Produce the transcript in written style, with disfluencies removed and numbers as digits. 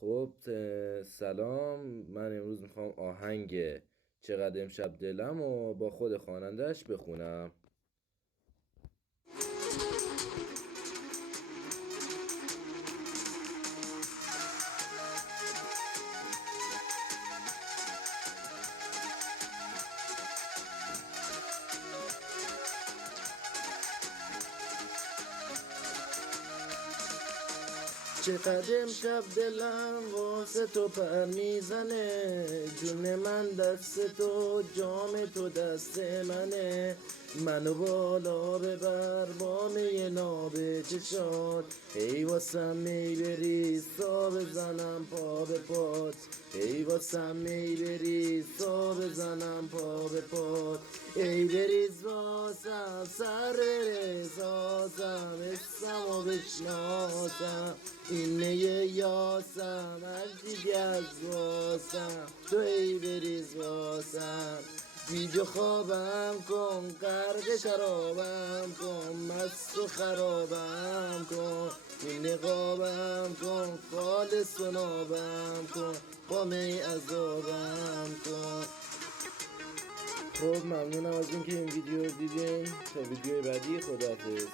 خب سلام. من امروز میخوام آهنگ چقدر امشب دلم و با خود خواننده‌اش بخونم. چقدر امشب دلم واسه تو پر میزنه، جون من دست تو، جام تو دست منه. منو بالا ببر با می ناب چشات، ای واسم می بریز تا بزنم پا به پات، ای واسم می بریز تا بزنم پا به پات. ای بریز واسم سر بریزاسم، اسم و بشناسم، اینه یاسم از دیگه از واسم. تو ای بریز واسم، بیجا خوابم کن، غرق شرابم کن، مست و خرابم کن، این نقابم کن، خالص و نابم کن، با می عذابم کن. خب ممنونم از اینکه این ویدیو رو دیدین. تا ویدیو بعدی، خداحافظ.